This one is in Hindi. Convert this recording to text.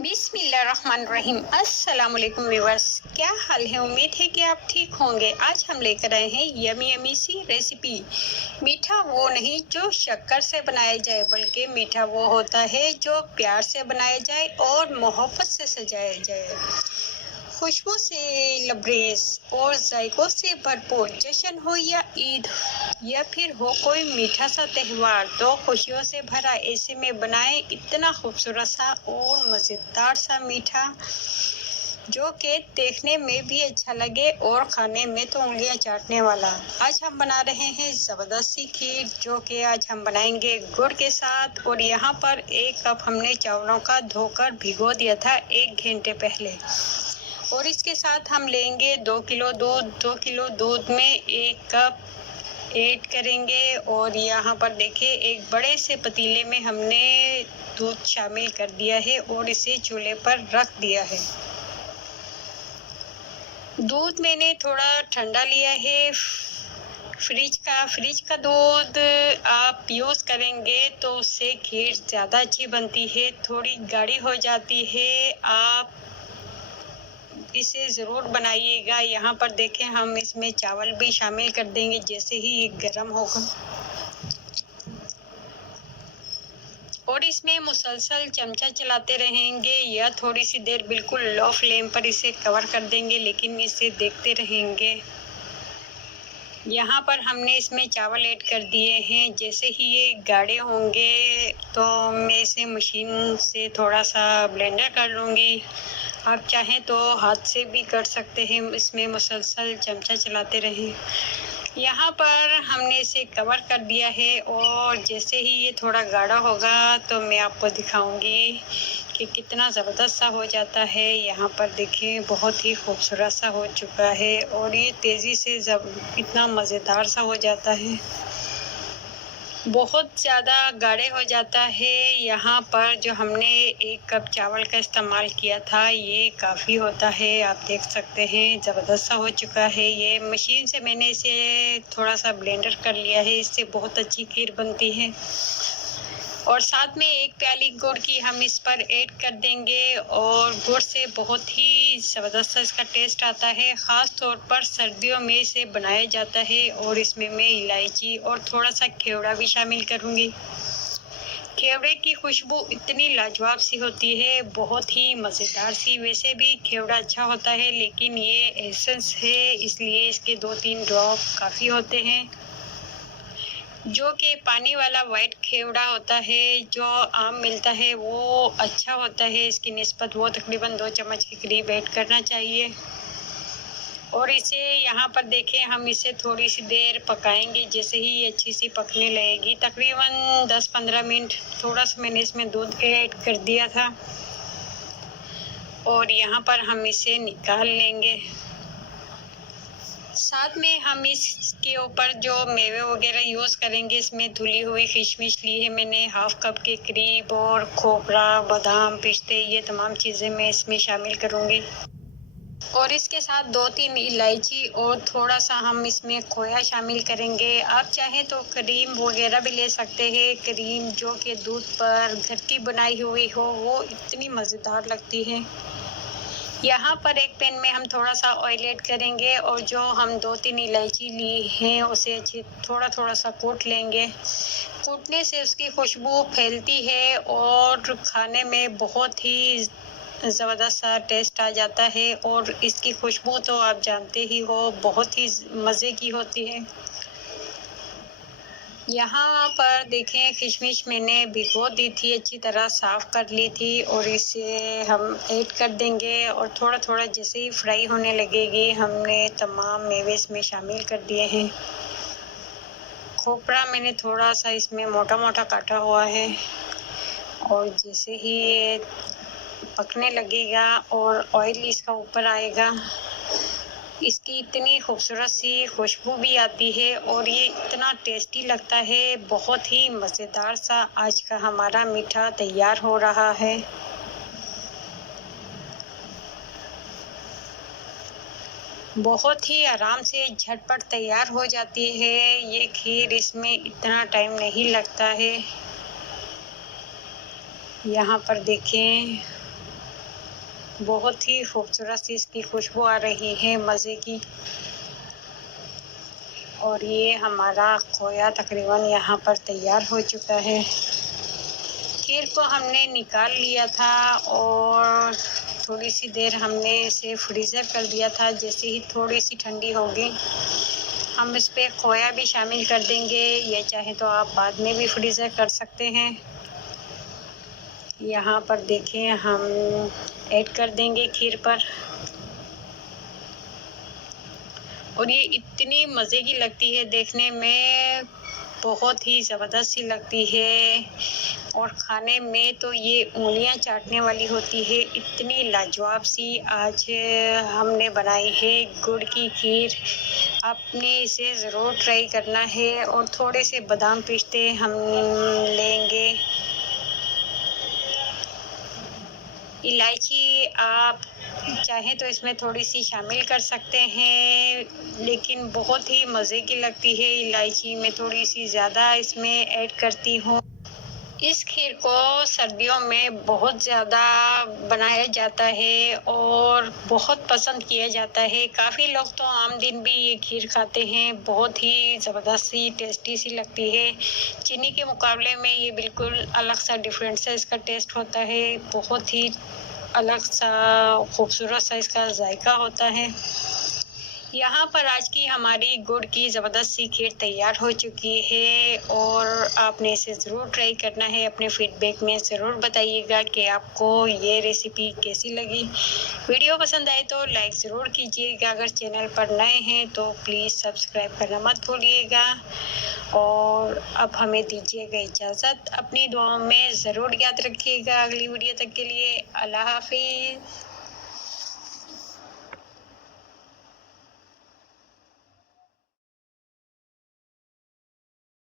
बिस्मिल्लाहिर्रहमानिर्रहीम। अस्सलाम वालेकुम व्यूअर्स, क्या हाल है? उम्मीद है कि आप ठीक होंगे। आज हम लेकर आए हैं यमी यमी सी रेसिपी। मीठा वो नहीं जो शक्कर से बनाया जाए, बल्कि मीठा वो होता है जो प्यार से बनाया जाए और मोहब्बत से सजाया जाए। खुशबू से लबरेज और जायकों से भरपूर जश्न हो या ईद या फिर हो कोई मीठा सा त्योहार, तो खुशियों से भरा ऐसे में बनाए इतना खूबसूरत सा और मज़ेदार सा मीठा जो कि देखने में भी अच्छा लगे और खाने में तो उंगलियां चाटने वाला। आज हम बना रहे हैं ज़बरदस्त सी खीर, जो कि आज हम बनाएंगे गुड़ के साथ। और यहाँ पर 1 कप हमने चावलों का धोकर भिगो दिया था 1 घंटे पहले। और इसके साथ हम लेंगे 2 किलो दूध। 2 किलो दूध में 1 कप ऐड करेंगे। और यहाँ पर देखिए एक बड़े से पतीले में हमने दूध शामिल कर दिया है और इसे चूल्हे पर रख दिया है। दूध मैंने थोड़ा ठंडा लिया है, फ्रिज का दूध आप यूज़ करेंगे तो उससे खीर ज़्यादा अच्छी बनती है, थोड़ी गाढ़ी हो जाती है। आप इसे ज़रूर बनाइएगा। यहाँ पर देखें हम इसमें चावल भी शामिल कर देंगे जैसे ही ये गर्म होगा। और इसमें मुसलसल चमचा चलाते रहेंगे या थोड़ी सी देर बिल्कुल लो फ्लेम पर इसे कवर कर देंगे, लेकिन इसे देखते रहेंगे। यहाँ पर हमने इसमें चावल ऐड कर दिए हैं। जैसे ही ये गाढ़े होंगे तो मैं इसे मशीन से थोड़ा सा ब्लेंडर कर लूँगी। आप चाहें तो हाथ से भी कर सकते हैं, इसमें मुसलसल चमचा चलाते रहें। यहाँ पर हमने इसे कवर कर दिया है और जैसे ही ये थोड़ा गाढ़ा होगा तो मैं आपको दिखाऊंगी कि कितना ज़बरदस्त सा हो जाता है। यहाँ पर देखिए बहुत ही खूबसूरत सा हो चुका है और ये तेज़ी से इतना मज़ेदार सा हो जाता है। बहुत ज़्यादा गाढ़े हो जाता है। यहाँ पर जो हमने 1 कप चावल का इस्तेमाल किया था ये काफ़ी होता है, आप देख सकते हैं ज़बरदस्त सा हो चुका है। ये मशीन से मैंने इसे थोड़ा सा ब्लेंडर कर लिया है, इससे बहुत अच्छी खीर बनती है। और साथ में 1 प्याली गुड़ की हम इस पर ऐड कर देंगे और गुड़ से बहुत ही ज़बरदस्त इसका टेस्ट आता है। ख़ास तौर पर सर्दियों में इसे बनाया जाता है और इसमें मैं इलायची और थोड़ा सा केवड़ा भी शामिल करूँगी। केवड़े की खुशबू इतनी लाजवाब सी होती है, बहुत ही मज़ेदार सी। वैसे भी केवड़ा अच्छा होता है, लेकिन ये एसेंस है इसलिए इसके 2-3 ड्रॉप काफ़ी होते हैं। जो कि पानी वाला वाइट केवड़ा होता है जो आम मिलता है वो अच्छा होता है, इसकी निस्बत वो तकरीबन 2 चम्मच के करीब ऐड करना चाहिए। और इसे यहाँ पर देखें हम इसे थोड़ी सी देर पकाएंगे। जैसे ही ये अच्छी सी पकने लगेगी, तकरीबन 10-15 मिनट, थोड़ा सा मैंने इसमें दूध ऐड कर दिया था और यहाँ पर हम इसे निकाल लेंगे। साथ में हम इसके ऊपर जो मेवे वगैरह यूज़ करेंगे, इसमें धुली हुई किशमिश ली है मैंने 1/2 कप के करीब, और खोपरा, बादाम, पिस्ते, ये तमाम चीज़ें मैं इसमें शामिल करूँगी। और इसके साथ 2-3 इलायची और थोड़ा सा हम इसमें खोया शामिल करेंगे। आप चाहें तो क्रीम वगैरह भी ले सकते हैं। क्रीम जो कि दूध पर घर की बनाई हुई हो वो इतनी मज़ेदार लगती है। यहाँ पर एक पैन में हम थोड़ा सा ऑयल ऐड करेंगे और जो हम 2-3 इलायची ली हैं उसे अच्छी थोड़ा सा कूट लेंगे। कूटने से उसकी खुशबू फैलती है और खाने में बहुत ही ज़बरदस्त सा टेस्ट आ जाता है। और इसकी खुशबू तो आप जानते ही हो, बहुत ही मज़े की होती है। यहाँ पर देखें किशमिश मैंने भिगो दी थी, अच्छी तरह साफ़ कर ली थी और इसे हम ऐड कर देंगे। और थोड़ा जैसे ही फ्राई होने लगेगी हमने तमाम मेवे इसमें शामिल कर दिए हैं। खोपरा मैंने थोड़ा सा इसमें मोटा काटा हुआ है और जैसे ही ये पकने लगेगा और ऑयल इसका ऊपर आएगा, इसकी इतनी खूबसूरत सी खुशबू भी आती है और ये इतना टेस्टी लगता है। बहुत ही मज़ेदार सा आज का हमारा मीठा तैयार हो रहा है। बहुत ही आराम से झटपट तैयार हो जाती है ये खीर, इसमें इतना टाइम नहीं लगता है। यहाँ पर देखें बहुत ही खूबसूरत सी इसकी खुशबू आ रही है मज़े की। और ये हमारा खोया तकरीबन यहाँ पर तैयार हो चुका है। खीर को हमने निकाल लिया था और थोड़ी सी देर हमने इसे फ्रीज़र कर दिया था। जैसे ही थोड़ी सी ठंडी होगी हम इस पे खोया भी शामिल कर देंगे, या चाहे तो आप बाद में भी फ्रीज़र कर सकते हैं। यहाँ पर देखें हम ऐड कर देंगे खीर पर, और ये इतनी मज़े की लगती है, देखने में बहुत ही ज़बरदस्त सी लगती है और खाने में तो ये उंगलियां चाटने वाली होती है। इतनी लाजवाब सी आज हमने बनाई है गुड़ की खीर। आपने इसे ज़रूर ट्राई करना है। और थोड़े से बादाम पिस्ते हम लेंगे। इलायची आप चाहें तो इसमें थोड़ी सी शामिल कर सकते हैं, लेकिन बहुत ही मज़े की लगती है। इलायची मैं थोड़ी सी ज़्यादा इसमें ऐड करती हूँ। इस खीर को सर्दियों में बहुत ज़्यादा बनाया जाता है और बहुत पसंद किया जाता है। काफ़ी लोग तो आम दिन भी ये खीर खाते हैं। बहुत ही ज़बरदस्त सी टेस्टी सी लगती है। चीनी के मुकाबले में ये बिल्कुल अलग सा डिफरेंट सा इसका टेस्ट होता है। बहुत ही अलग सा खूबसूरत सा इसका जायका होता है। यहाँ पर आज की हमारी गुड़ की ज़बरदस्त सी खीर तैयार हो चुकी है और आपने इसे ज़रूर ट्राई करना है। अपने फीडबैक में ज़रूर बताइएगा कि आपको ये रेसिपी कैसी लगी। वीडियो पसंद आए तो लाइक ज़रूर कीजिएगा। अगर चैनल पर नए हैं तो प्लीज़ सब्सक्राइब करना मत भूलिएगा। और अब हमें दीजिएगा इजाज़त। अपनी दुआओं में ज़रूर याद रखिएगा। अगली वीडियो तक के लिए अल्लाह हाफिज़।